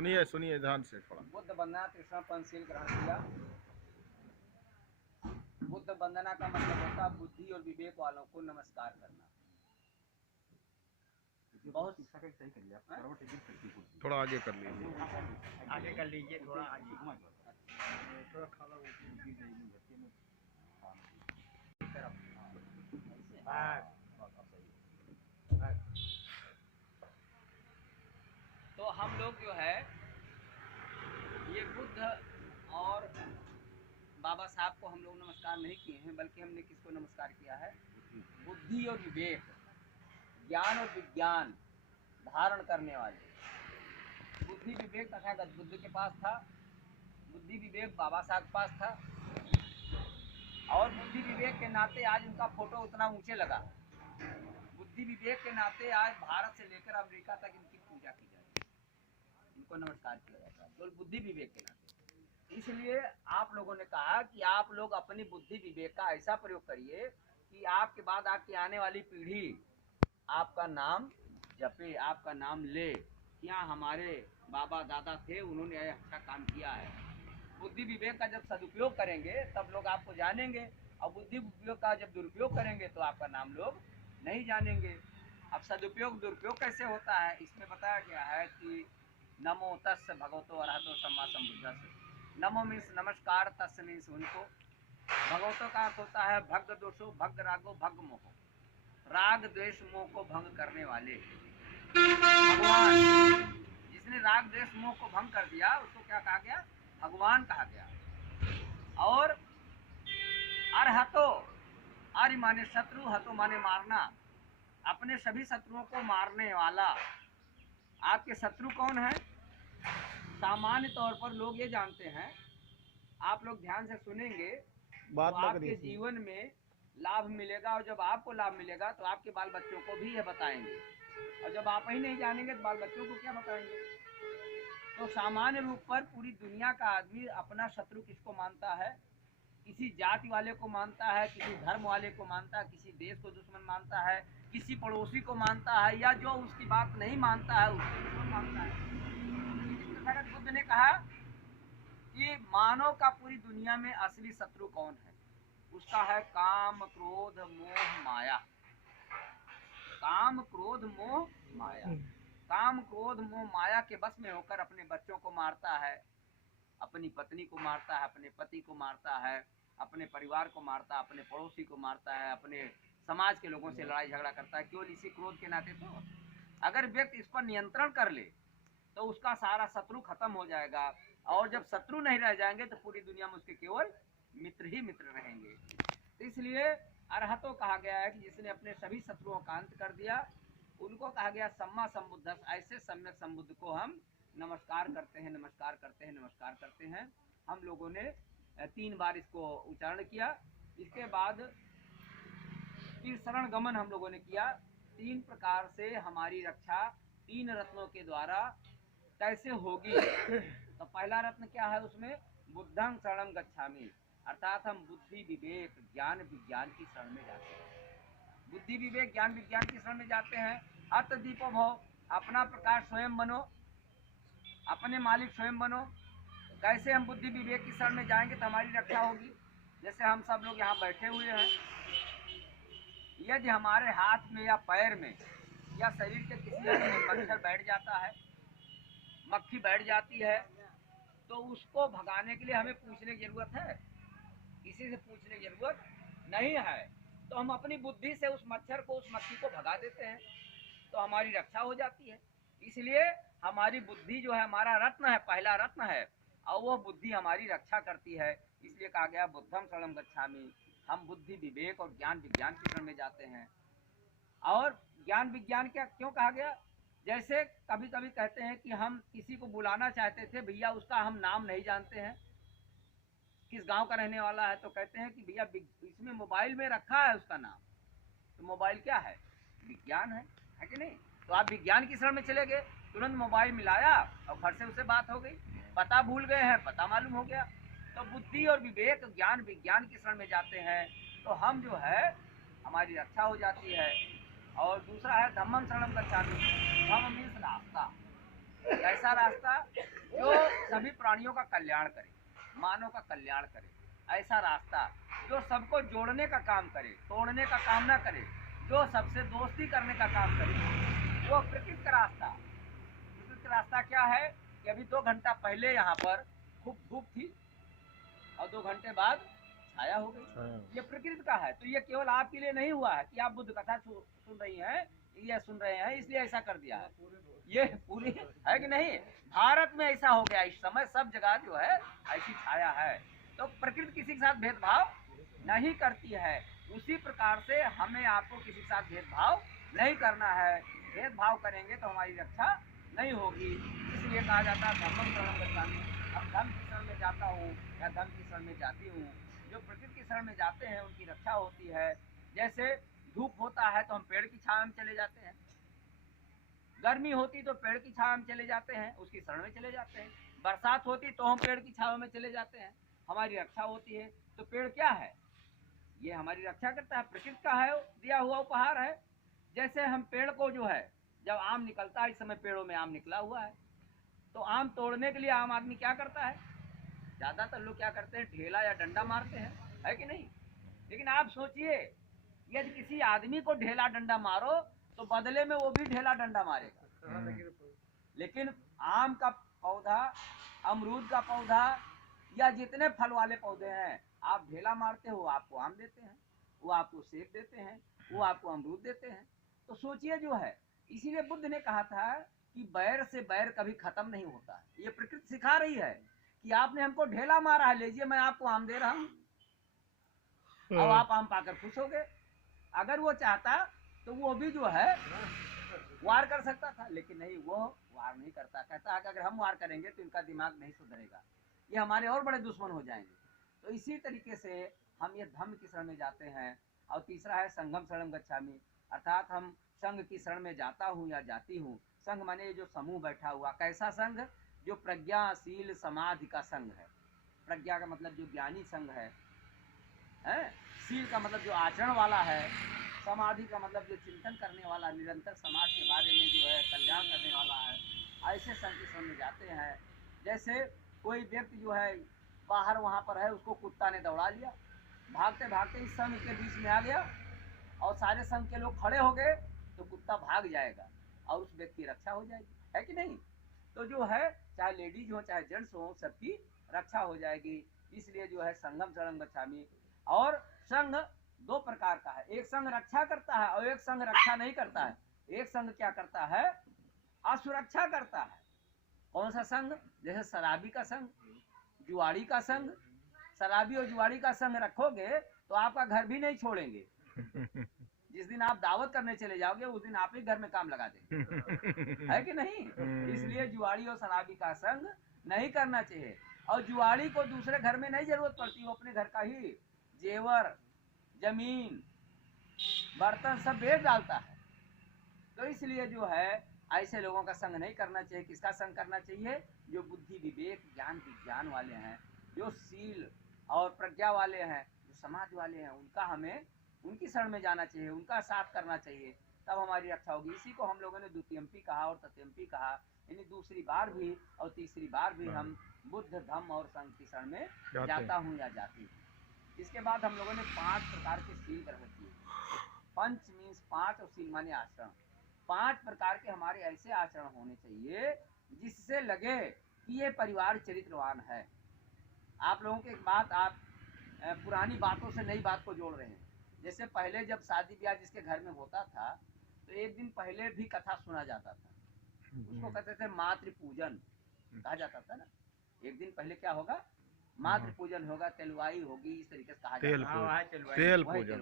सुनिए सुनिए ध्यान से थोड़ा। बुद्ध वंदना तृष्णा पंचशील ग्रहण किया। बुद्ध वंदना का मतलब होता है बुद्धि और विवेक वालों को नमस्कार करना। बहुत सही कर लिया, थोड़ा आगे कर लीजिए, आगे कर लीजिए, थोड़ा आगे। थोड़ा खाला तो हम लोग जो है ये बुद्ध और बाबा साहब को हम लोग नमस्कार नहीं किए हैं, बल्कि हमने किसको नमस्कार किया है? बुद्धि और विवेक, ज्ञान और विज्ञान धारण करने वाले। बुद्धि विवेक तथागत बुद्ध के पास था, बुद्धि विवेक बाबा साहब के पास था, और बुद्धि विवेक के नाते आज उनका फोटो उतना ऊंचे लगा। बुद्धि विवेक के नाते आज भारत से लेकर अमेरिका तक इनकी पूजा की जाती है, इनको नमस्कार किया जाता है, केवल बुद्धि विवेक के नाते। इसलिए आप लोगों ने कहा कि आप लोग अपनी बुद्धि विवेक का ऐसा प्रयोग करिए कि आपके बाद आपकी आने वाली पीढ़ी आपका नाम जपे, आपका नाम ले, क्या हमारे बाबा दादा थे, उन्होंने अच्छा काम किया है। बुद्धि विवेक का जब सदुपयोग करेंगे तब लोग आपको जानेंगे, और बुद्धि विवेक का जब दुरुपयोग करेंगे तो आपका नाम लोग नहीं जानेंगे। अब सदुपयोग दुरुपयोग कैसे होता है, इसमें बताया गया है कि नमो तस् भगवतो अरहतो सम्मा सम्बुद्धस्स। नमो मीन्स नमस्कार, तस् मीन्स उनको, भगवतो का अर्थ होता है भग दोषो, भग रागो, भग मोहो, राग द्वेष मोह को भंग करने वाले भगवान। जिसने राग द्वेष मोह को भंग कर दिया उसको क्या कहा गया? भगवान कहा गया। और अरहतो, अर्य माने शत्रु, हतो माने मारना, अपने सभी शत्रुओं को मारने वाला। आपके शत्रु कौन है? सामान्य तौर पर लोग ये जानते हैं, आप लोग ध्यान से सुनेंगे तो आपके जीवन में लाभ मिलेगा, और जब आपको लाभ मिलेगा तो आपके बाल बच्चों को भी ये बताएंगे, और जब आप ही नहीं जानेंगे तो बाल बच्चों को क्या बताएंगे। तो सामान्य रूप पर पूरी दुनिया का आदमी अपना शत्रु किसको मानता है? किसी जाति वाले को मानता है, किसी धर्म वाले को मानता है, किसी देश को दुश्मन मानता है, किसी पड़ोसी को मानता है, या जो उसकी बात नहीं मानता है उसको दुश्मन मानता है। तथागत बुद्ध ने कहा कि मानव का पूरी दुनिया में असली शत्रु कौन है? उसका है काम क्रोध मोह माया। काम क्रोध मोह माया। काम क्रोध मोह माया के बस में होकर अपने बच्चों को मारता है, अपनी पत्नी को मारता है, अपने पति को मारता है, अपने परिवार को मारता है, अपने पड़ोसी को मारता है, अपने समाज के लोगों से लड़ाई झगड़ा करता है, केवल इसी क्रोध के नाते। तो अगर व्यक्ति इस पर नियंत्रण कर ले तो उसका सारा शत्रु खत्म हो जाएगा, और जब शत्रु नहीं रह जाएंगे तो पूरी दुनिया में उसके केवल मित्र ही मित्र रहेंगे। तो इसलिए अरहतो कहा गया है कि जिसने अपने सभी शत्रुओं का अंत कर दिया, उनको कहा गया सम्मा सम्बुद्धस्स। ऐसे सम्यक संबुद्ध को हम नमस्कार करते हैं, नमस्कार करते हैं, नमस्कार करते हैं। हम लोगों ने 3 बार इसको उच्चारण किया। इसके बाद फिर शरण गमन हम लोगों ने किया। 3 प्रकार से हमारी रक्षा 3 रत्नों के द्वारा कैसे होगी। तो पहला रत्न क्या है उसमें? बुद्धं शरणं गच्छामि, अर्थात हम बुद्धि विवेक ज्ञान विज्ञान की शरण में जाते हैं। बुद्धि विवेक ज्ञान विज्ञान की शरण में जाते हैं। अत दीपो भव, अपना प्रकाश स्वयं बनो, अपने मालिक स्वयं बनो। कैसे हम बुद्धि विवेक की शरण में जाएंगे तो हमारी रक्षा होगी? जैसे हम सब लोग यहाँ बैठे हुए हैं, यदि हमारे हाथ में या पैर में या शरीर के किसी अंग में मच्छर बैठ जाता है, मक्खी बैठ जाती है, तो उसको भगाने के लिए हमें पूछने की जरूरत है? किसी से पूछने की जरूरत नहीं है। तो हम अपनी बुद्धि से उस मच्छर को, उस मक्खी को भगा देते हैं, तो हमारी रक्षा हो जाती है। इसलिए हमारी बुद्धि जो है हमारा रत्न है, पहला रत्न है, और वो बुद्धि हमारी रक्षा करती है। इसलिए कहा गया बुद्धं शरणं गच्छामि, हम बुद्धि विवेक और ज्ञान विज्ञान की शरण में जाते हैं। और ज्ञान विज्ञान क्या क्यों कहा गया? जैसे कभी कभी कहते हैं कि हम किसी को बुलाना चाहते थे, भैया उसका हम नाम नहीं जानते हैं, किस गांव का रहने वाला है, तो कहते हैं कि भैया इसमें मोबाइल में रखा है उसका नाम। तो मोबाइल क्या है? विज्ञान है कि नहीं? तो आप विज्ञान की शरण में चले गए, तुरंत मोबाइल मिलाया और घर से उससे बात हो गई। पता भूल गए हैं, पता मालूम हो गया। तो बुद्धि और विवेक ज्ञान विज्ञान की शरण में जाते हैं तो हम जो है हमारी रक्षा हो जाती है। और दूसरा है धम्मं शरणं गच्छामि, धम्म मीन्स रास्ता। कैसा रास्ता? जो सभी प्राणियों का कल्याण करे, मानव का कल्याण करे, ऐसा रास्ता जो सबको जोड़ने का काम करे, तोड़ने का काम ना करे, जो सबसे दोस्ती करने का काम करे, वो प्रकृति का रास्ता। प्रकृति का रास्ता क्या है कि अभी 2 घंटा पहले यहाँ पर खूब धूप थी और 2 घंटे बाद छाया हो गई। ये प्रकृति का है। तो ये केवल आपके लिए नहीं हुआ है कि आप बुद्ध कथा सुन रही हैं, ये सुन रहे हैं इसलिए ऐसा कर दिया है। ये पूरी है कि नहीं? भारत में ऐसा हो गया, इस समय सब जगह जो है ऐसी छाया है। तो प्रकृति किसी के साथ भेदभाव नहीं करती है। उसी प्रकार से हमें आपको किसी के साथ भेदभाव नहीं करना है। भेदभाव करेंगे तो हमारी रक्षा नहीं होगी। इसलिए कहा जाता है धर्मं शरणं गच्छामि। अब धर्म की शरण में जाता हूँ या धर्म की शरण में जाती हूँ। जो प्रकृति की शरण में जाते हैं उनकी रक्षा होती है। जैसे धूप होता है तो हम पेड़ की छाया में चले जाते हैं, गर्मी होती तो पेड़ की छाया में चले जाते हैं, उसकी शरण में चले जाते हैं। बरसात होती तो हम पेड़ की छाया में चले जाते हैं, हमारी रक्षा होती है। तो पेड़ क्या है? ये हमारी रक्षा करता है, प्रकृति का है, दिया हुआ उपहार है। जैसे हम पेड़ को जो है, जब आम निकलता है, इस समय पेड़ों में आम निकला हुआ है, तो आम तोड़ने के लिए आम आदमी क्या करता है? ज्यादातर लोग क्या करते हैं? ढेला या डंडा मारते हैं, है कि नहीं? लेकिन आप सोचिए, यदि किसी आदमी को ढेला डंडा मारो तो बदले में वो भी ढेला डंडा मारेगा। लेकिन आम का पौधा, अमरूद का पौधा या जितने फल वाले पौधे हैं, आप ढेला मारते हो, आपको आम देते हैं, वो आपको सेब देते हैं, वो आपको अमरूद देते हैं। तो सोचिए जो है, इसीलिए बुद्ध ने कहा था कि बैर से बैर कभी खत्म नहीं होता। ये प्रकृति सिखा रही है कि आपने हमको ढेला मारा है, लीजिए मैं आपको आम दे रहा हूँ, अब आप आम पाकर खुश हो गए। अगर वो चाहता तो वो भी जो है वार कर सकता था, लेकिन नहीं, वो वार नहीं करता। कहता है कि अगर हम वार करेंगे तो इनका दिमाग नहीं सुधरेगा, ये हमारे और बड़े दुश्मन हो जाएंगे। तो इसी तरीके से हम ये धम्म की शरण में जाते हैं। और तीसरा है संघम शरणं गच्छामि, अर्थात हम संघ की शरण में जाता हूँ या जाती हूँ। संघ माने जो समूह बैठा हुआ, कैसा संघ? जो प्रज्ञाशील समाधि का संघ है। प्रज्ञा का मतलब जो ज्ञानी संघ है, शील का मतलब जो आचरण वाला है, समाधि का मतलब जो चिंतन करने वाला, निरंतर समाज के बारे में जो है कल्याण करने वाला है। ऐसे संघ की शरण में जाते हैं। जैसे कोई व्यक्ति जो है बाहर वहाँ पर है, उसको कुत्ता ने दौड़ा लिया, भागते भागते इस संघ के बीच में आ गया और सारे संघ के लोग खड़े हो गए, तो कुत्ता भाग जाएगा और उस व्यक्ति की रक्षा हो जाएगी, है कि नहीं? तो जो है, चाहे लेडीज हो चाहे जेंट्स हो, सबकी रक्षा हो जाएगी। इसलिए जो है संगम शरणं गच्छामि। और संघ 2 प्रकार का है, एक संघ रक्षा करता है और एक संघ रक्षा नहीं करता है। एक संघ क्या करता है? असुरक्षा करता है। कौन सा संघ? जैसे शराबी का संघ, जुआड़ी का संघ। शराबी और जुआड़ी का संघ रखोगे तो आपका घर भी नहीं छोड़ेंगे। जिस दिन आप दावत करने चले जाओगे उस दिन आप ही घर में काम लगा देंगे, है कि नहीं? इसलिए जुआड़ी और शराबी का संग नहीं करना चाहिए। और जुआड़ी को दूसरे घर में नहीं जरूरत पड़ती, वो अपने घर का ही जेवर, जमीन, बर्तन सब बेच डालता है। तो इसलिए जो है ऐसे लोगों का संग नहीं करना चाहिए। किसका संग करना चाहिए? जो बुद्धि, विवेक, ज्ञान विज्ञान वाले हैं, जो शील और प्रज्ञा वाले हैं, जो समाज वाले हैं, उनका हमें उनकी शरण में जाना चाहिए, उनका साथ करना चाहिए, तब हमारी रक्षा होगी। इसी को हम लोगों ने द्वितीयम्पी कहा और तृतीयम्पी कहा, यानी दूसरी बार भी और तीसरी बार भी हम बुद्ध, धम्म और संघ की शरण में जाता हूँ या जाती हूँ। इसके बाद हम लोगों ने 5 प्रकार के शील ग्रहण किए। पंच मीन्स 5 और शील माने आचरण। 5 प्रकार के हमारे ऐसे आचरण होने चाहिए जिससे लगे कि ये परिवार चरित्रवान है। आप लोगों की एक बात, आप पुरानी बातों से नई बात को जोड़ रहे हैं। जैसे पहले जब शादी ब्याह जिसके घर में होता था तो एक दिन पहले भी कथा सुना जाता था, उसको कहते थे मातृ पूजन कहा जाता था ना। एक दिन पहले क्या होगा? मातृ पूजन होगा, तेलवाई होगी, इस तरीके से कहा जाता है। तेल पूजन।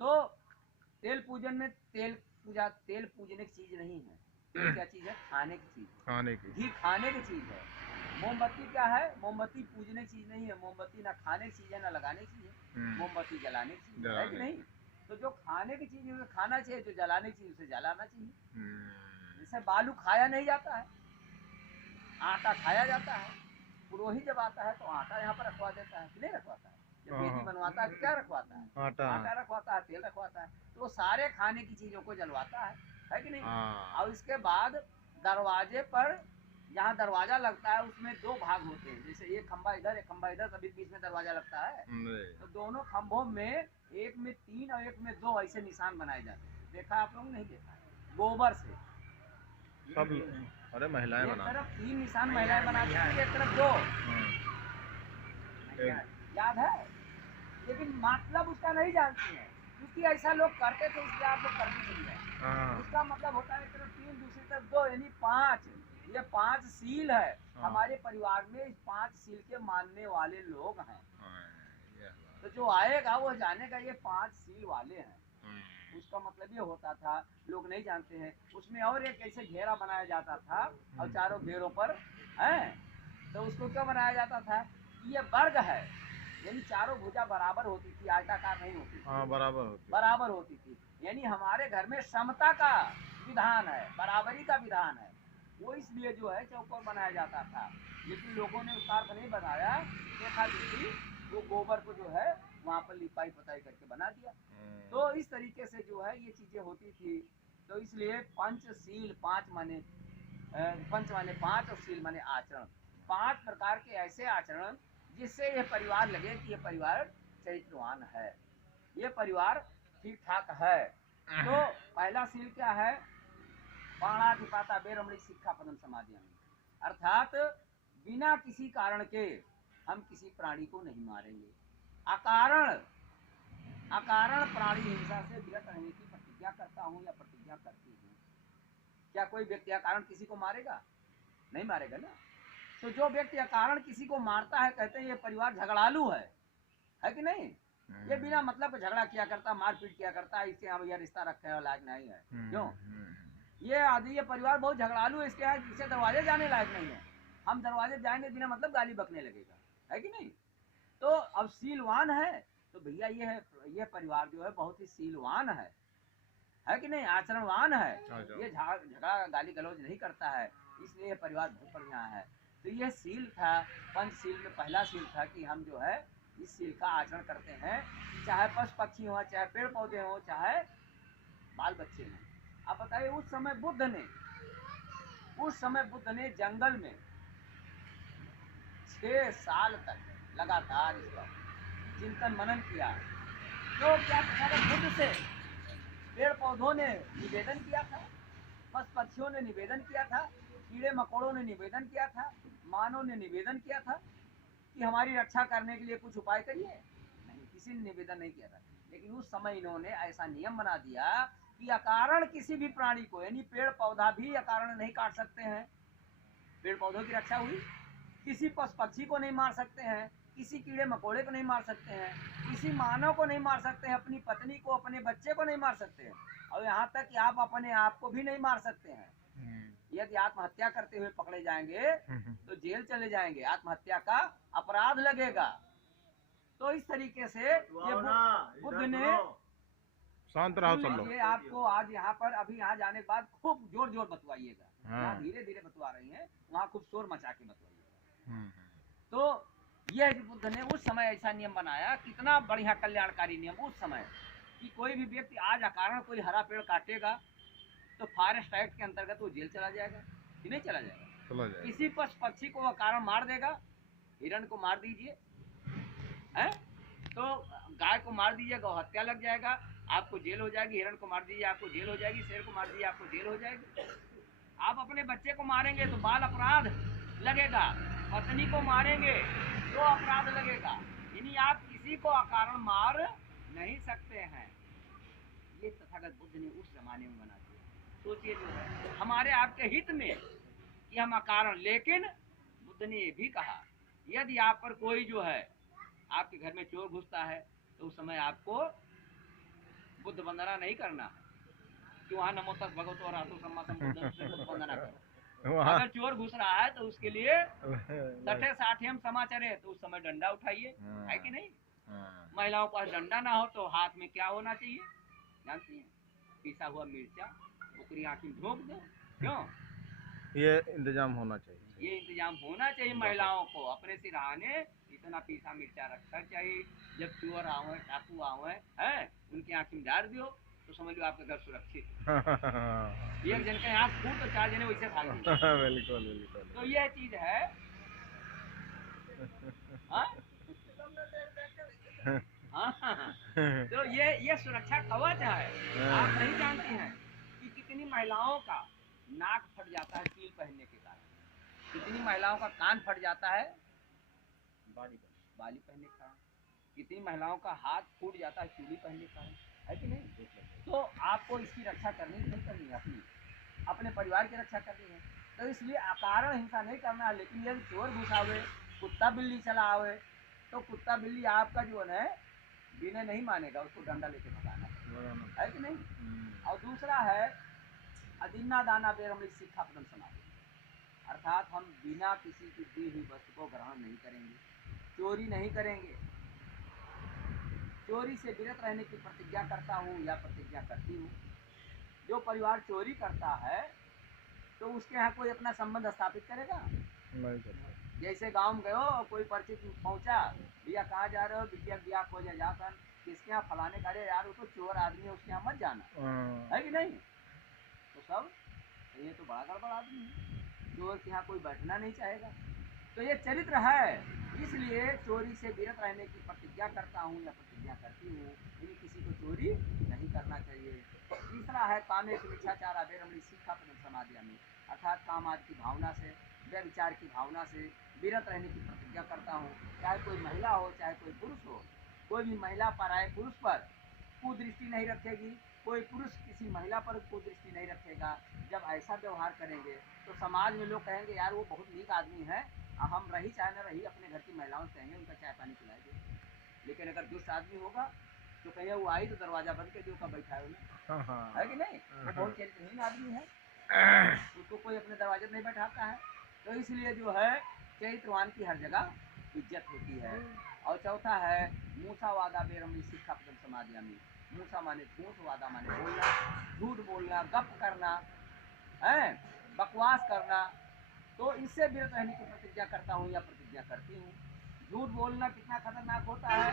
तो तेल पूजन में तेल पूजने की चीज नहीं है। तेल क्या चीज है? खाने की चीज, खाने की, घी खाने की चीज है। मोमबत्ती क्या है? मोमबत्ती पूजने की चीज नहीं है। मोमबत्ती ना खाने की चीज है ना लगाने की चीज है। मोमबत्ती जलाने की चीज है कि नहीं? तो जो खाने की चीज उसे खाना चाहिए, जो जलाने की चीज उसे जलाना चाहिए। जैसे बालू खाया नहीं जाता है, आटा खाया जाता है। पुरोहित जब आता है तो आटा यहाँ पर रखवा देता है कि नहीं रखवाता है? जब बेदी बनवाता है तो क्या रखवाता है? आटा रखवाता है, तेल रखवाता है। तो वो सारे खाने की चीजों को जलवाता है कि नहीं? और इसके बाद दरवाजे पर जहाँ दरवाजा लगता है उसमें दो भाग होते हैं, जैसे एक खंबा इधर तभी बीच में दरवाजा लगता है। नहीं। तो दोनों खंभों में एक में 3 और एक में 2 ऐसे निशान बनाए जाते हैं। देखा आप लोग? नहीं देखा है? गोबर से सब अरे महिलाएं एक बनाती तरफ 3 निशान महिलाएं बनाती हैं, एक तरफ 2। हैं। एक याद है? लेकिन मतलब उसका नहीं जानती है, क्योंकि ऐसा लोग करते थे इसलिए आप लोग करते चले गए। हाँ उसका मतलब होता है एक तरफ 3 दूसरी तरफ 2 यानी 5। ये 5 सील है। हाँ। हमारे परिवार में इस 5 सील के मानने वाले लोग हैं। हाँ, ये बात। तो जो आएगा वो जानेगा ये 5 सील वाले हैं। उसका मतलब ये होता था, लोग नहीं जानते हैं। उसमें और एक ऐसे घेरा बनाया जाता था और चारों घेरों पर है, तो उसको क्यों बनाया जाता था? ये वर्ग है, यानी चारों भुजा बराबर होती थी, आयताकार नहीं होती थी। हाँ बराबर होती। बराबर होती थी, यानी हमारे घर में समता का विधान है, बराबरी का विधान है। वो इसलिए जो है चौकोर बनाया जाता था। लेकिन लोगों ने उसका अर्थ नहीं बनाया, देखा देखी वो गोबर को जो है वहाँ पर लिपाई पोताई करके बना दिया। तो इस तरीके से जो है ये चीजें होती थी। तो इसलिए पंचशील 5 माने पंच माने 5 और शील माने आचरण। 5 प्रकार के ऐसे आचरण जिससे ये परिवार लगे कि ये परिवार चरित्रवान है, ये परिवार ठीक ठाक है। तो पहला शील क्या है? पाणातिपाता बेरमणि शिक्षा पदम समाधि, अर्थात बिना किसी कारण के हम किसी प्राणी को नहीं मारेंगे। अकारण प्राणी हिंसा से विरत रहने की प्रतिज्ञा करता हूँ या प्रतिज्ञा करती हूँ। क्या कोई व्यक्ति अकारण किसी को मारेगा? नहीं मारेगा ना। तो जो व्यक्ति अकारण किसी को मारता है, कहते हैं ये परिवार झगड़ालू है कि नहीं? ये बिना मतलब झगड़ा किया करता, मारपीट किया करता, इससे हम यह रिश्ता रखने वाला लायक नहीं है। क्यों? ये परिवार बहुत झगड़ालू है, इसके यहाँ इसे दरवाजे जाने लायक नहीं है। हम दरवाजे जाएंगे बिना मतलब गाली बकने लगेगा, है कि नहीं? तो अब सीलवान है तो भैया ये परिवार जो है बहुत ही सीलवान है कि नहीं? आचरणवान है। ये झगड़ा गाली गलौज नहीं करता है, इसलिए ये परिवार बहुत बढ़िया है। तो ये सील था, पंचशील में पहला सील था कि हम जो है इस सील का आचरण करते हैं, चाहे पशु पक्षी हो, चाहे पेड़ पौधे हो, चाहे बाल बच्चे हों। अब बताइए उस समय बुद्ध ने जंगल में 6 साल तक लगातार इसका चिंतन मनन किया। तो क्या बुद्ध से पेड़ पौधों ने निवेदन किया था, पशु पक्षियों ने निवेदन किया था, कीड़े मकोड़ों ने निवेदन किया था, मानव ने निवेदन किया था कि हमारी रक्षा करने के लिए कुछ उपाय करिए? नहीं, किसी ने निवेदन नहीं किया था। लेकिन उस समय इन्होंने ऐसा नियम बना दिया कि अकारण किसी भी प्राणी को, यानी पेड़ पौधा भी अकारण नहीं काट सकते हैं, पेड़ पौधों की रक्षा हुई। किसी पशु पक्षी को नहीं मार सकते हैं, किसी कीड़े मकोड़े को नहीं मार सकते हैं, किसी मानव को नहीं मार सकते हैं, अपनी पत्नी को, अपने बच्चे को नहीं मार सकते हैं, और यहाँ तक कि आप अपने आप को भी नहीं मार सकते हैं। यदि आत्महत्या करते हुए पकड़े जाएंगे तो जेल चले जाएंगे, आत्महत्या का अपराध लगेगा। तो इस तरीके से ये बुद्ध ने शांत रहो सब लोग। ये आपको आज यहाँ पर अभी यहाँ जाने के बाद खूब जोर जोर बतवाइएगा। यहाँ धीरे धीरे बतवा रही हैं, वहाँ खूब शोर मचा के बतवाइएगा। तो यह बुद्ध ने उस समय ऐसा नियम बनाया, कितना बढ़िया कल्याणकारी नियम उस समय, कि कोई भी व्यक्ति आज अकारण कोई हरा पेड़ काटेगा तो फॉरेस्ट एक्ट के अंतर्गत वो जेल चला जाएगा कि नहीं चला जाएगा? चला जाएगा। किसी पशु पक्षी को अकारण मार देगा, हिरण को मार दीजिए, हैं? तो गाय को मार दीजिए, गौ हत्या लग जाएगा, आपको जेल हो जाएगी। हिरण को मार दीजिए, आपको जेल हो जाएगी। शेर को मार दीजिए, आपको जेल हो जाएगी। आप अपने बच्चे को मारेंगे तो बाल अपराध लगेगा, पत्नी को मारेंगे तो अपराध लगेगा, यानी आप किसी को अकारण मार नहीं सकते हैं। ये तथागत बुद्ध ने उस जमाने में बना दिया। सोचिए जो है हमारे आपके हित में कि हम अकारण, लेकिन बुद्ध ने ये भी कहा यदि आप पर कोई जो है आपके घर में चोर घुसता है तो उस समय आपको बुद्ध वंदना नहीं करना है कि वहाँ नमो तस् भगवतो अरहतो सम्मा सम्बुद्धं से बुद्ध वंदना करो। अगर चोर घुस रहा है तो उसके लिए 60 समाचार तो उस समय डंडा उठाइए, है कि नहीं? महिलाओं के पास डंडा ना हो तो हाथ में क्या होना चाहिए जानती हैं? पिसा हुआ मिर्चा, उकरी आँखी में झोंक दो। क्यों? ये इंतजाम होना चाहिए। ये इंतजाम होना चाहिए महिलाओं को, अपने सिरहाने इतना पीसा मिर्चा रखना चाहिए। जब चोर आवे, डाकू आवे, है उनकी आँख में डाल दो तो समझ लो आपका घर सुरक्षित है। हाँ, एक जन के यहाँ फूट तो 4 जने वैसे भाग गए। बिल्कुल बिल्कुल। तो यह चीज है। हाँ? हाँ। तो ये सुरक्षा कवच है। आप नहीं जानती हैं कि कितनी महिलाओं का नाक फट जाता है कील पहनने के कारण, कितनी महिलाओं का कान फट जाता है बाली पहनने के कारण, कितनी महिलाओं का हाथ फूट जाता है चूड़ी पहनने के कारण, है कि नहीं? तो आपको इसकी रक्षा करनी नहीं करनी है, अपने परिवार की रक्षा करनी है। तो इसलिए अकारण हिंसा नहीं करना है। लेकिन यदि चोर घुस आवे, कुत्ता बिल्ली चला आवे, तो कुत्ता बिल्ली आपका जो है विनय नहीं मानेगा, उसको डंडा लेके भगाना है कि नहीं? और दूसरा है अदिन्ना दाना बेर हम शिक्षा पदम समाज, अर्थात हम बिना किसी की दी हुई वस्तु को ग्रहण नहीं करेंगे, चोरी नहीं करेंगे, चोरी से विरत रहने की प्रतिज्ञा करता हूँ या प्रतिज्ञा करती हूँ। जो परिवार चोरी करता है तो उसके यहाँ कोई अपना संबंध स्थापित करेगा नहीं करता। जैसे गांव में गयो कोई परिचित पहुंचा, भैया कहाँ जा रहे हो, बिटिया बिया को जा कर किसके यहाँ फलाने का, अरे यार वो तो चोर आदमी है, उसके यहाँ मत जाना, है कि नहीं? तो सब ये तो बड़ा गड़बड़ आदमी है, चोर के यहाँ कोई बैठना नहीं चाहेगा। तो ये चरित्र है, इसलिए चोरी से विरत रहने की प्रतिज्ञा करता हूँ या प्रतिज्ञा करती हूँ, यानी किसी को चोरी नहीं करना चाहिए। तीसरा है कामे मिथ्याचार अबेरमणि शिक्षा समाधियामी, अर्थात काम आदि की भावना से, व्यभिचार की भावना से विरत रहने की प्रतिज्ञा करता हूँ। चाहे कोई महिला हो चाहे कोई पुरुष हो, कोई भी महिला पर आए पुरुष पर कुदृष्टि नहीं रखेगी, कोई पुरुष किसी महिला पर कुदृष्टि नहीं रखेगा। जब ऐसा व्यवहार करेंगे तो समाज में लोग कहेंगे यार वो बहुत नीक आदमी है, हम रही चाहे न रही अपने घर की महिलाओं से कहेंगे उनका चाय पानी पिलाएंगे। लेकिन अगर दुष्ट आदमी होगा तो कहिए वो आई तो दरवाजा बंद कर दियो का बैठा है उन्हें, है कि नहीं? वो बहुत चरित्रहीन आदमी है, उसको कोई अपने दरवाजे में नहीं बैठाता है। तो इसलिए जो है चरित्रवान की हर जगह इज्जत होती है। और चौथा है मूसा वादा बेरमणी शिक्षा पदम समाधियामी, मूसा माने झूठ, वादा माने बोलना, झूठ बोलना, गप करना है, बकवास करना। तो इससे विरत रहने की प्रतिज्ञा करता हूँ या प्रतिज्ञा करती हूँ। झूठ बोलना कितना खतरनाक होता है,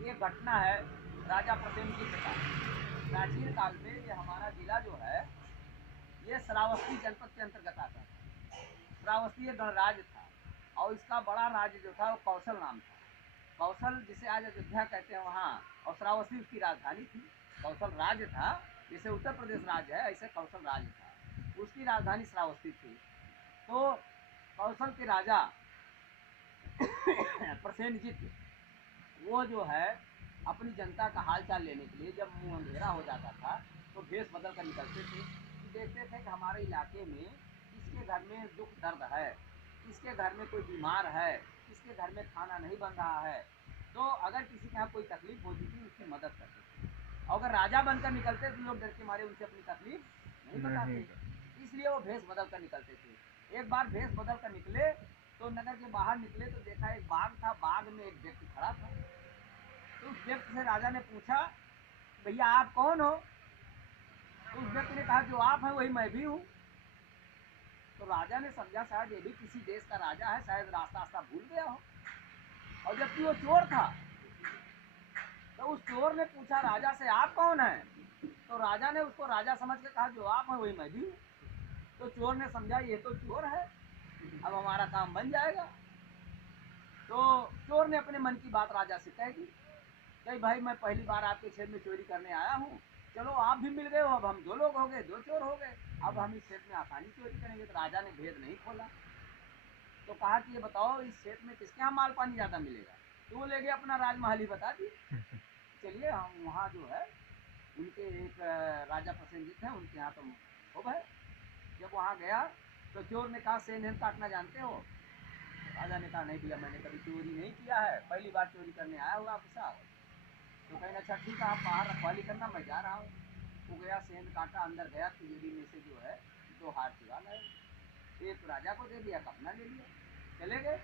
ये घटना है राजा प्रसेनजीत का। प्राचीन काल में ये हमारा जिला जो है ये श्रावस्ती जनपद के अंतर्गत आता था। श्रावस्ती एक गणराज्य था और इसका बड़ा राज्य जो था वो कौशल नाम था। कौशल जिसे आज अयोध्या कहते हैं वहाँ, और श्रावस्ती उसकी राजधानी थी। कौशल राज्य था, जैसे उत्तर प्रदेश राज्य है ऐसे कौशल राज्य था, उसकी राजधानी श्रावस्ती थी। तो कौशल के राजा प्रसेनजीत वो जो है अपनी जनता का हालचाल लेने के लिए जब मुँह अंधेरा हो जाता था तो भेष बदल कर निकलते थे। देखते थे कि हमारे इलाके में किसके घर में दुख दर्द है, किसके घर में कोई बीमार है, किसके घर में खाना नहीं बन रहा है। तो अगर किसी के यहाँ कोई तकलीफ होती थी उसकी मदद करते थे, और अगर राजा बनकर निकलते तो लोग डर के मारे उनसे अपनी तकलीफ नहीं बताते, इसलिए वो भेष बदल कर निकलते थे। एक बार भेष बदल कर निकले तो नगर के बाहर निकले तो देखा एक बाग था, बाग में एक व्यक्ति खड़ा था। तो उस व्यक्ति से राजा ने पूछा भैया आप कौन हो? तो उस व्यक्ति ने कहा जो आप हैं वही मैं भी हूँ। तो राजा ने समझा शायद ये भी किसी देश का राजा है, शायद रास्ता भूल गया हो। और जबकि वो चोर था तो उस चोर ने पूछा राजा से आप कौन है? तो राजा ने उसको राजा समझ के कहा जो आप हैं वही मैं भी हूँ। तो चोर ने समझा ये तो चोर है, अब हमारा काम बन जाएगा। तो चोर ने अपने मन की बात राजा से कह दी, कही भाई मैं पहली बार आपके क्षेत्र में चोरी करने आया हूँ, चलो आप भी मिल गए हो, अब हम 2 लोग हो गए, 2 चोर हो गए, अब हम इस क्षेत्र में आसानी चोरी करेंगे। तो राजा ने भेद नहीं खोला, तो कहा कि ये बताओ इस क्षेत्र में किसके यहाँ माल पानी ज़्यादा मिलेगा? तो वो ले गए अपना राजमहल ही बता दी। चलिए हम वहाँ जो है उनके एक राजा प्रसेनजीत हैं उनके यहाँ तो हो गए। जब वहाँ गया तो चोर ने कहा सेंध काटना जानते हो? राजा ने कहा नहीं भैया मैंने कभी चोरी नहीं किया है, पहली बार चोरी करने आया हुआ आपके साथ। तो कहना अच्छा ठीक है आप बाहर रखवाली करना, मैं जा रहा हूँ। वो गया सेंध काटा, अंदर गया, तिजोरी में से जो है 2 हार चुरा लाए, एक राजा को दे दिया, अपना ले लिया, चले गए।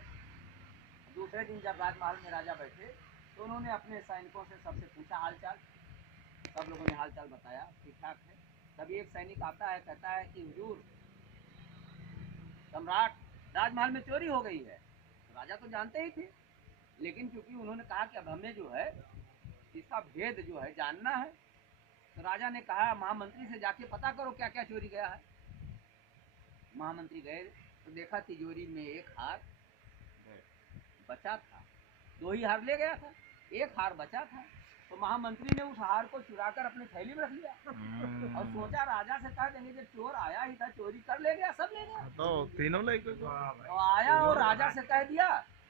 दूसरे दिन जब राजमहल में राजा बैठे तो उन्होंने अपने सैनिकों से सबसे पूछा हालचाल, सब लोगों ने हालचाल बताया ठीक ठाक है। तभी एक सैनिक आता है, कहता है कि हुजूर सम्राट राजमहल में चोरी हो गई है। तो राजा तो जानते ही थे, लेकिन क्योंकि उन्होंने कहा कि अब हमें जो है इसका भेद जो है जानना है, तो राजा ने कहा महामंत्री से जाके पता करो क्या क्या चोरी गया है। महामंत्री गए तो देखा तिजोरी में एक हार बचा था, 2 ही हार ले गया था, एक हार बचा था। तो महामंत्री ने उस हार को चुराकर अपनी थैली में रख लिया और सोचा राजा से कह देंगे जब चोर आया ही था चोरी कर ले गया, सब ले गया। तो तीनों लेके तो तो आया और राजा से कह दिया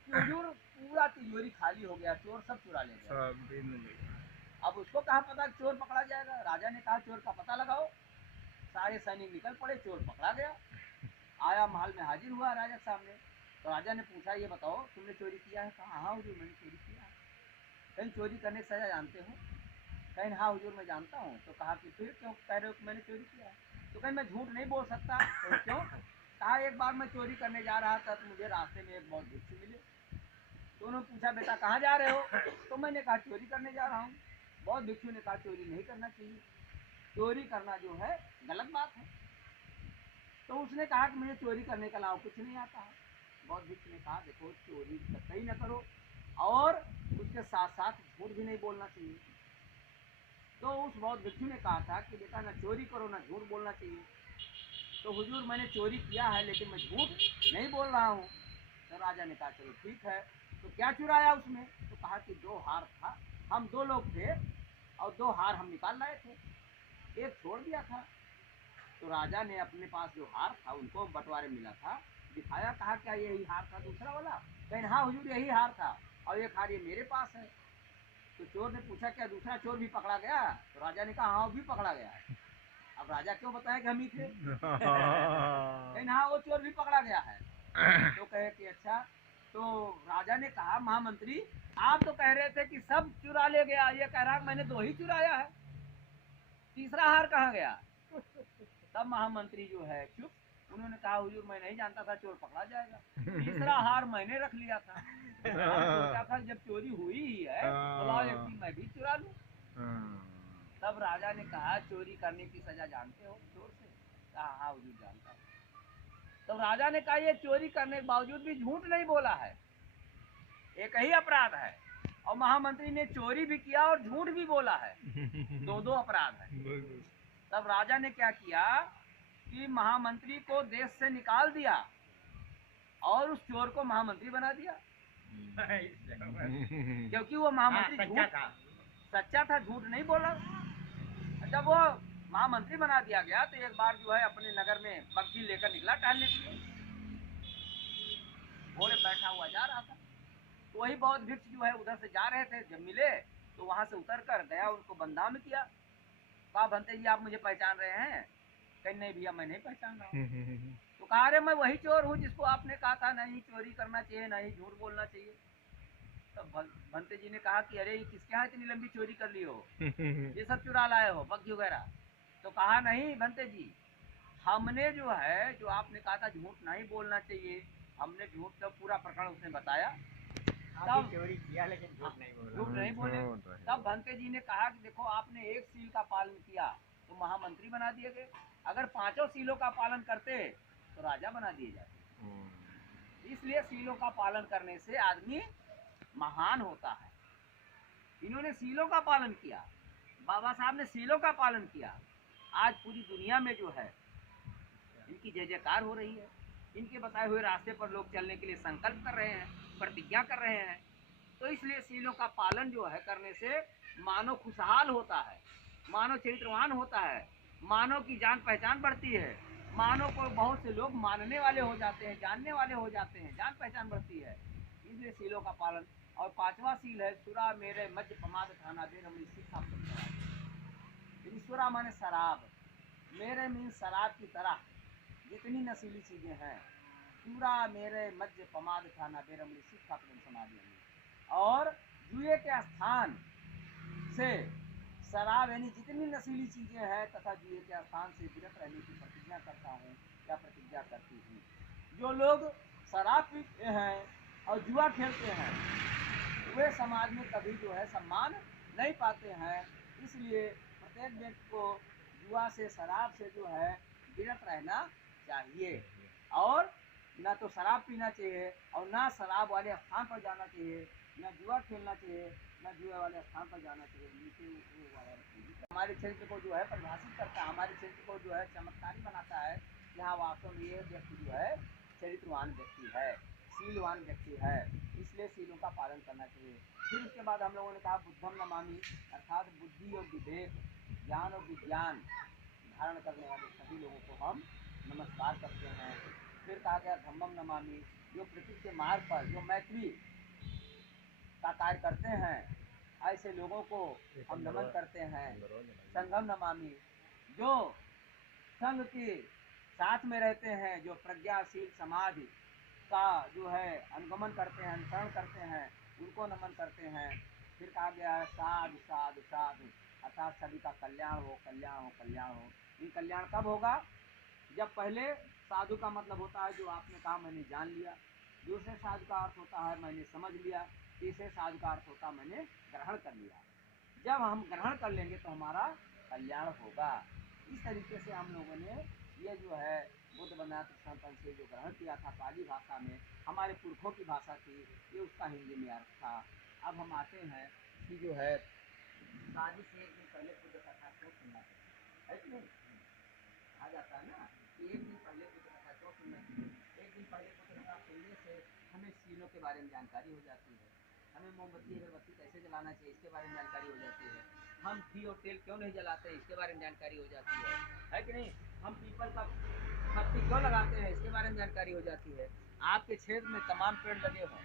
कि हुजूर पूरा तिजोरी खाली हो गया, चोर सब चुरा ले गया। सब तीनों ले गए। अब उसको कहा पता चोर पकड़ा जाएगा। राजा ने कहा चोर का पता लगाओ। सारे सैनिक निकल पड़े, चोर पकड़ा गया। आया महल में हाजिर हुआ राजा के सामने। तो राजा ने पूछा ये बताओ तुमने चोरी किया है? कहा हाँ हुजूर मैंने चोरी किया है। कहीं चोरी करने की सजा जानते हो? कहीं हाँ हुजूर मैं जानता हूँ। तो कहा कि फिर क्यों कह रहे हो कि मैंने चोरी किया है? तो कहीं मैं झूठ नहीं बोल सकता। तो क्यों? कहा एक बार मैं चोरी करने जा रहा था तो मुझे रास्ते में एक बहुत भिक्षु मिले। तो उन्होंने पूछा बेटा कहाँ जा रहे हो? तो मैंने कहा चोरी करने जा रहा हूँ। बहुत भिक्षु ने कहा चोरी नहीं करना चाहिए, चोरी करना जो है गलत बात है। तो उसने कहा कि मुझे चोरी करने के अलावा कुछ नहीं आता है। बहुत भिक्षु ने कहा देखो चोरी कतई न करो और उसके साथ साथ झूठ भी नहीं बोलना चाहिए। तो उस बहुत भिक्षु ने कहा था कि बेटा ना चोरी करो ना झूठ बोलना चाहिए। तो हुजूर मैंने चोरी किया है लेकिन मैं झूठ नहीं बोल रहा हूँ। तो राजा ने कहा चलो ठीक है, तो क्या चुराया उसमें? तो कहा कि 2 हार था, हम 2 लोग थे और 2 हार हम निकाल लाए थे, एक छोड़ दिया था। तो राजा ने अपने पास जो हार था उनको बंटवारे मिला था दिखाया, कहा क्या यही हार था दूसरा वाला? कहीं हाँ हुजूर यही हार था और एक हार ये मेरे पास है। तो चोर ने पूछा क्या दूसरा चोर भी पकड़ा गया? तो राजा ने कहा हाँ वो भी पकड़ा गया। अब राजा क्यों बताया कि हम ही थे? कहीं हाँ वो चोर भी पकड़ा गया है। तो कहे कि अच्छा। तो राजा ने कहा महामंत्री आप तो कह रहे थे कि सब चुरा ले गया, ये कह रहा मैंने 2 ही चुराया है, तीसरा हार कहाँ गया? तब महामंत्री जो है चुप। उन्होंने कहा हुजूर मैं नहीं जानता था चोर पकड़ा जाएगा, तीसरा हार मैंने रख लिया था। सोचा था जब चोरी हुई ही है तो लाओ एक मैं भी चुरा लूं। तब राजा ने कहा चोरी करने की सजा जानते हो चोर से? कहा हाँ हुजूर जानता हूँ। तो राजा ने कहा ये चोरी करने के बावजूद भी झूठ नहीं बोला है, एक ही अपराध है। और महामंत्री ने चोरी भी किया और झूठ भी बोला है, 2 अपराध है। तब राजा ने क्या किया कि महामंत्री को देश से निकाल दिया और उस चोर को महामंत्री बना दिया। क्योंकि वो महामंत्री सच्चा था, झूठ नहीं बोला। जब वो महामंत्री बना दिया गया तो एक बार जो है अपने नगर में बग्घी लेकर निकला टहलने के लिए, घोड़े बैठा हुआ जा रहा था। तो वही बहुत भिक्ष जो है उधर से जा रहे थे, जब मिले तो वहां से उतर कर गया, उनको बंदाम किया। कहा भंते जी आप मुझे पहचान रहे हैं? कहीं नहीं भैया मैं नहीं पहचान रहा हूँ। तो कहा अरे मैं वही चोर हूँ जिसको आपने कहा था नहीं चोरी करना चाहिए नहीं झूठ बोलना चाहिए। तो भंते जी ने कहा कि अरे किसके यहाँ इतनी लंबी चोरी कर ली हो, ये सब चुरा लाए हो बग्घी वगैरह? तो कहा नहीं भंते जी हमने जो है जो आपने कहा था झूठ नहीं बोलना चाहिए, हमने झूठ का पूरा प्रकरण उसने बताया। तब चोरी किया लेकिन झूठ नहीं बोले। तब भंते जी ने कहा कि देखो आपने एक सील का पालन किया तो महामंत्री बना दिए गए, अगर 5 सीलों का पालन करते तो राजा बना दिए जाते। इसलिए सीलों का पालन करने से आदमी महान होता है। इन्होंने सीलों का पालन किया, बाबा साहब ने सीलों का पालन किया। आज पूरी दुनिया में जो है इनकी जय जयकार हो रही है। इनके बताए हुए रास्ते पर लोग चलने के लिए संकल्प कर रहे हैं, प्रतिज्ञा कर रहे हैं। तो इसलिए सीलों का पालन जो है करने से मानव खुशहाल होता है, मानव चरित्रवान होता है, मानव की जान पहचान बढ़ती है, मानव को बहुत से लोग मानने वाले हो जाते हैं, जानने वाले हो जाते हैं, जान पहचान बढ़ती है। इसलिए सीलों का पालन। और 5वां सील है सुरा मेरे मध्य प्रमाद थाना दे रमणी शिक्षा। सुरा माने शराब, मेरे मीन शराब की तरह जितनी नशीली चीजें हैं पूरा मेरे मध्य प्रमाद थाना बेरमणी शिक्षा समाधि। और जुए के स्थान से शराब यानी जितनी नशीली चीजें हैं तथा जुए के स्थान से विरत रहने की प्रतिज्ञा करता हूँ या प्रतिज्ञा करती हूँ। जो लोग शराब पीते हैं और जुआ खेलते हैं वे समाज में कभी जो है सम्मान नहीं पाते हैं। इसलिए प्रत्येक व्यक्ति को जुआ से शराब से जो है विरत रहना चाहिए और ना तो शराब पीना चाहिए और ना शराब वाले स्थान पर जाना चाहिए, ना जुआ खेलना चाहिए, ना जुए वाले स्थान पर जाना चाहिए। नीचे हमारे क्षेत्र को जो है परिभाषित करता है, हमारे क्षेत्र को जो है चमत्कारी बनाता है कि हाँ वास्तव में ये व्यक्ति जो है चरित्रवान व्यक्ति है, शीलवान व्यक्ति है, इसलिए शीलों का पालन करना चाहिए। फिर उसके बाद हम लोगों ने कहा बुद्धम नमामि, अर्थात बुद्धि और विवेक, ज्ञान और विज्ञान धारण करने वाले सभी लोगों को हम नमस्कार करते हैं। फिर कहा गया धम्मम नमामि, जो प्रकृति के मार्ग पर जो मैत्री का कार्य करते हैं ऐसे लोगों को हम नमन करते हैं। संगम नमामि, जो संघ के साथ में रहते हैं, जो प्रज्ञाशील समाधि का जो है अनुगमन करते हैं, अनुसरण करते हैं, उनको नमन करते हैं। फिर कहा गया है साधु साधु साधु, अर्थात सभी का कल्याण हो कल्याण हो कल्याण हो। ये कल्याण कब होगा? जब पहले साधु का मतलब होता है जो आपने कहा मैंने जान लिया, दूसरे साधु का अर्थ होता है मैंने समझ लिया, तीसरे साधु का अर्थ होता है मैंने ग्रहण कर लिया। जब हम ग्रहण कर लेंगे तो हमारा कल्याण होगा। इस तरीके से हम लोगों ने ये जो है बुद्ध बनात सनातन से जो ग्रहण किया था पाली भाषा में, हमारे पुरखों की भाषा थी, ये उसका हिंदी में अर्थ था। अब हम आते हैं कि जो है शादी से एक दिन पहले बुद्ध कथा को सुनना है कि नहीं? आ जाता है ना कि एक दिन पहले बुद्ध कथा क्यों सुनना चाहिए? एक दिन पहले बुद्ध कथा सुनने से हमें शीलों के बारे में जानकारी हो जाती है, हमें मोमबत्ती अगरबत्ती कैसे जलाना चाहिए इसके बारे में जानकारी हो जाती है, हम घी और तेल क्यों नहीं जलाते हैं इसके बारे में जानकारी हो जाती है कि नहीं? हम पीपल का पत्ती क्यों लगाते हैं इसके बारे में जानकारी हो जाती है। आपके क्षेत्र में तमाम पेड़ लगे हों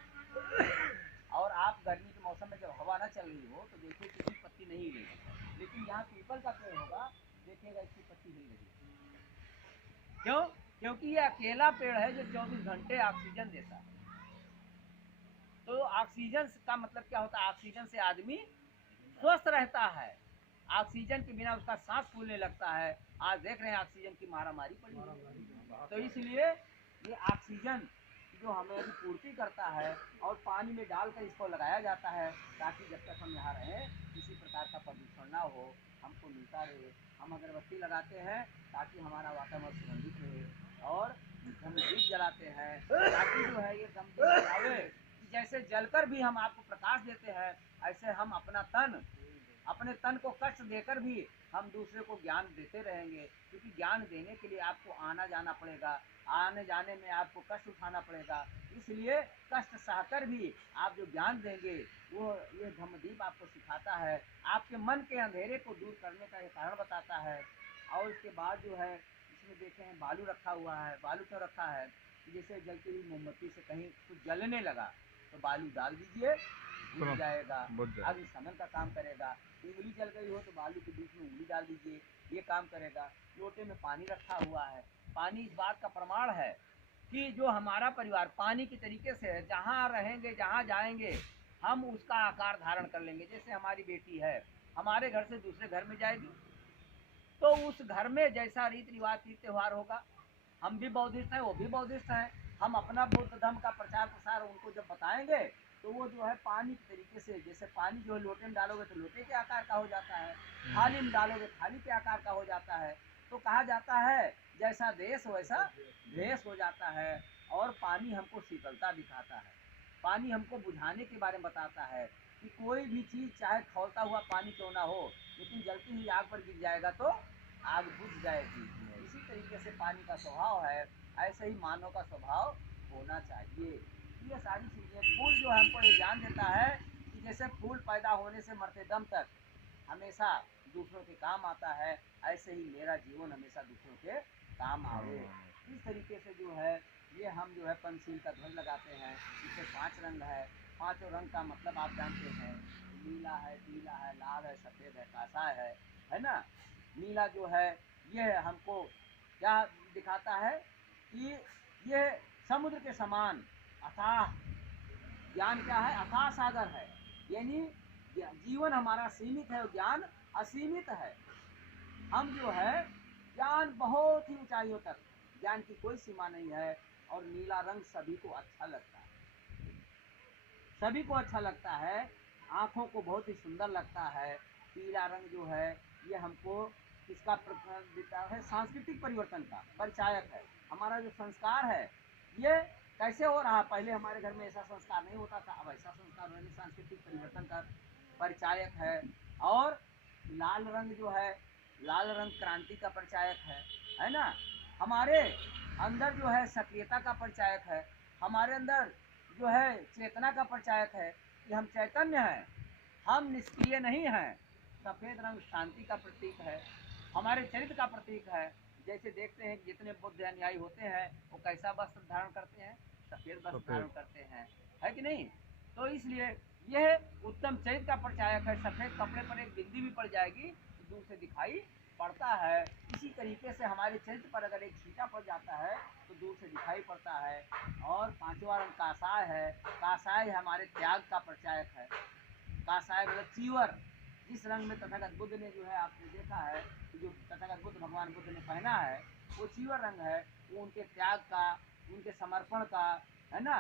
और आप गर्मी के मौसम में जब हवा ना चल रही हो तो देखिए किसी पत्ती नहीं हिलेगी, लेकिन जहाँ पीपल का पेड़ होगा देखिएगा इसकी पत्ती हिल रही है। क्यों? क्योंकि ये अकेला पेड़ है जो 24 घंटे ऑक्सीजन देता है। तो ऑक्सीजन का मतलब क्या होता है? ऑक्सीजन से आदमी स्वस्थ रहता है, ऑक्सीजन के बिना उसका सांस फूलने लगता है। आज देख रहे हैं ऑक्सीजन की मारामारी पड़ी है, तो इसलिए ये ऑक्सीजन जो हमें अभी पूर्ति करता है और पानी में डालकर इसको लगाया जाता है ताकि जब तक हम यहाँ रहें किसी प्रकार का प्रदूषण ना हो, हमको मिलता रहे। हम अगरबत्ती लगाते हैं ताकि हमारा वातावरण सुगंधित रहे और हम दीप जलाते हैं ताकि जो है ये दमदीप जलावे। जैसे जलकर भी हम आपको प्रकाश देते हैं, ऐसे हम अपने तन को कष्ट देकर भी हम दूसरे को ज्ञान देते रहेंगे, क्योंकि ज्ञान देने के लिए आपको आना जाना पड़ेगा, आने जाने में आपको कष्ट उठाना पड़ेगा। इसलिए कष्ट सहकर भी आप जो ज्ञान देंगे वो ये धम्मदीप आपको सिखाता है, आपके मन के अंधेरे को दूर करने का ये कारण बताता है। और उसके बाद जो है इसमें देखे हैं बालू रखा हुआ है। बालू क्यों रखा है? जैसे जलती हुई मोमबत्ती से कहीं कुछ जलने लगा तो बालू डाल दीजिए, बुझ जाएगा, अग्निशमन का काम करेगा। उंगली जल गई हो तो बालू के बीच में उंगली डाल दीजिए, ये काम करेगा। लोटे में पानी रखा हुआ है, पानी इस बात का प्रमाण है कि जो हमारा परिवार पानी के तरीके से है, जहाँ रहेंगे जहाँ जाएंगे हम उसका आकार धारण कर लेंगे। जैसे हमारी बेटी है, हमारे घर से दूसरे घर में जाएगी तो उस घर में जैसा रीति रिवाज तीज त्यौहार होगा, हम भी बौद्धिस्ट हैं वो भी बौद्धिस्ट हैं, हम अपना बुद्ध धर्म का प्रचार प्रसार उनको जब बताएंगे तो वो जो है पानी के तरीके से, जैसे पानी जो है लोटे में डालोगे तो लोटे के आकार का हो जाता है, थाली में डालोगे थाली के आकार का हो जाता है। तो कहा जाता है जैसा देश वैसा भेष हो जाता है। और पानी हमको शीतलता दिखाता है, पानी हमको बुझाने के बारे में बताता है कि कोई भी चीज़ चाहे खौलता हुआ पानी क्यों ना हो, लेकिन जलती हुई आग पर गिर जाएगा तो आग बुझ जाएगी। इसी तरीके से पानी का स्वभाव है, ऐसे ही मानव का स्वभाव होना चाहिए। ये सारी चीज़ें, फूल जो हमको ये ज्ञान देता है कि जैसे फूल पैदा होने से मरते दम तक हमेशा दूसरों के काम आता है, ऐसे ही मेरा जीवन हमेशा दूसरों के काम आवे। इस तरीके से जो है ये हम जो है पंचशील का ध्वज लगाते हैं। इससे 5 रंग है, 5 रंग का मतलब आप जानते हैं, नीला है, पीला है, लाल है, सफ़ेद है, कासा है ना। नीला जो है ये हमको क्या दिखाता है कि ये समुद्र के समान अथाह ज्ञान क्या है, अथाह सागर है। यानी जीवन हमारा सीमित है और ज्ञान असीमित है। हम जो है ज्ञान बहुत ही ऊंचाइयों तक, ज्ञान की कोई सीमा नहीं है। और नीला रंग सभी को अच्छा लगता है, सभी को अच्छा लगता है, आँखों को बहुत ही सुंदर लगता है। पीला रंग जो है ये हमको इसका देता है सांस्कृतिक परिवर्तन का परिचायक है। हमारा जो संस्कार है ये कैसे हो रहा? पहले हमारे घर में ऐसा संस्कार नहीं होता था, अब ऐसा संस्कार होने सांस्कृतिक परिवर्तन का परिचायक है। और लाल रंग जो है, लाल रंग क्रांति का परिचायक है ना। हमारे अंदर जो है सक्रियता का परिचायक है, हमारे अंदर जो है चेतना का परिचायक है कि हम चैतन्य हैं, हम निष्क्रिय नहीं हैं। सफ़ेद रंग शांति का प्रतीक है, हमारे चरित्र का प्रतीक है। जैसे देखते हैं कि जितने बुद्ध अनुयायी होते हैं वो कैसा वस्त्र धारण करते हैं? सफ़ेद वस्त्र धारण करते हैं, है कि नहीं? तो इसलिए यह उत्तम चरित्र का परिचायक है। सफ़ेद कपड़े पर एक बिंदी भी पड़ जाएगी तो दूर से दिखाई पड़ता है। इसी तरीके से हमारे चरित्र पर अगर एक छींटा पड़ जाता है तो दूर से दिखाई पड़ता है। और पांचवा रंग कासाय है। कासाय हमारे त्याग का परिचायक है। कासाय मतलब चीवर, जिस रंग में तथागत बुद्ध ने जो है आपने देखा है कि जो तथागत बुद्ध भगवान बुद्ध ने पहना है वो चीवर रंग है। वो उनके त्याग का, उनके समर्पण का, है ना,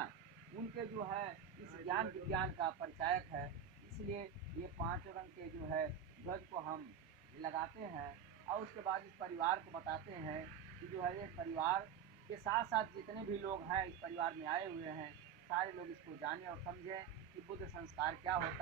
उनके जो है इस ज्ञान विज्ञान का परिचायक है। इसलिए ये 5 रंग के जो है ध्वज को हम लगाते हैं और उसके बाद इस परिवार को बताते हैं कि जो है ये परिवार के साथ साथ जितने भी लोग हैं इस परिवार में आए हुए हैं सारे लोग इसको जानें और समझें कि बुद्ध संस्कार क्या होता है।